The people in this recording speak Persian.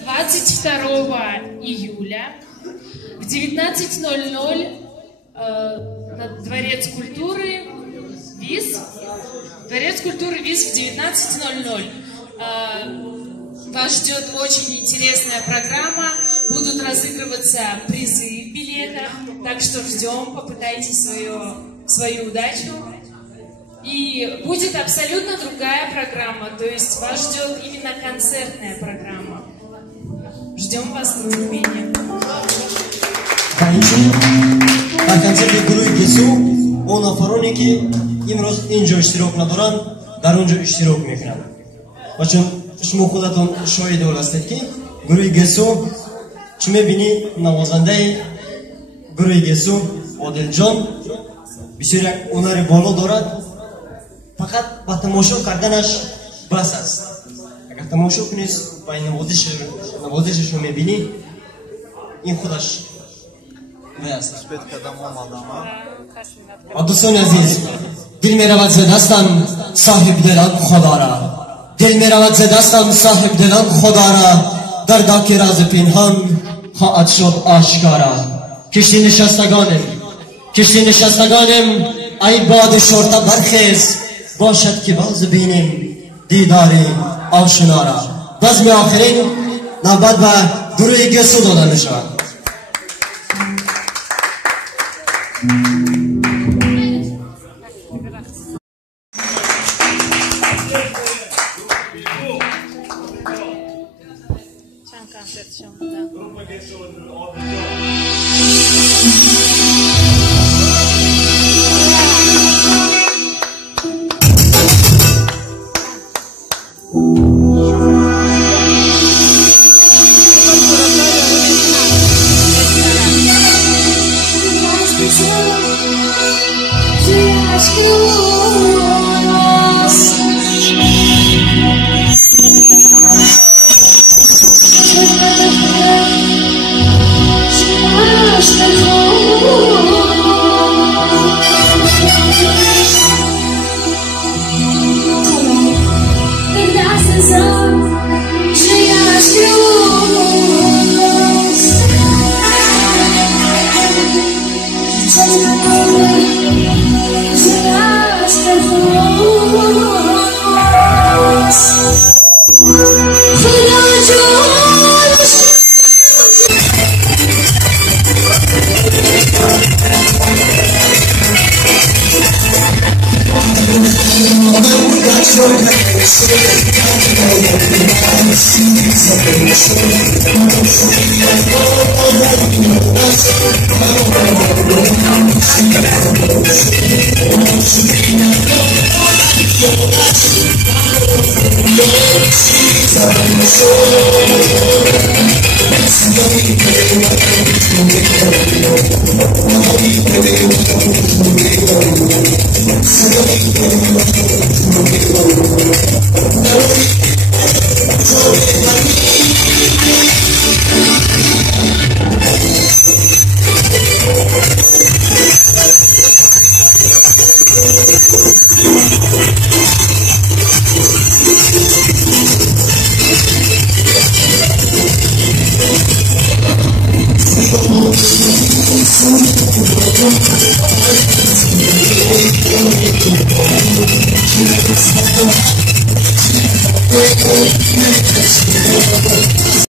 22 июля в 19:00 на Дворец культуры ВИЗ. Дворец культуры ВИЗ в 19:00. Вас ждет очень интересная программа. Будут разыгрываться призы в билетах. Так что ждем, попытайте свою удачу. И будет абсолютно другая программа. То есть вас ждет именно концертная программа. Ждем вас с нетерпением. در کنسرت گروه گسو اون افرانی که امروز اینجا اشتراک ندارن در اونجا اشتراک میکنن و چون شما خودتون شاهد اول هستید که گروه گسو چه میبینی نوازنده گروه گسو عادل جان بسیار یک هنر بالا دارد فقط با تماشا کردنش بس است اگر تماشا کنید و این نوازشش رو میبینی این خودش دوستان عزیز دل می رود ز دستم صاحب دلان خدا را دل می رود ز دستم صاحب دلان خدا را در داک راز پنهان خواهد شد آشکارا کشتی نشستگانم ای باد شرطه برخیز باشد که باز بینیم دیدار آشنا را بزم آخرین نوبت به گروه گسو داده می شود.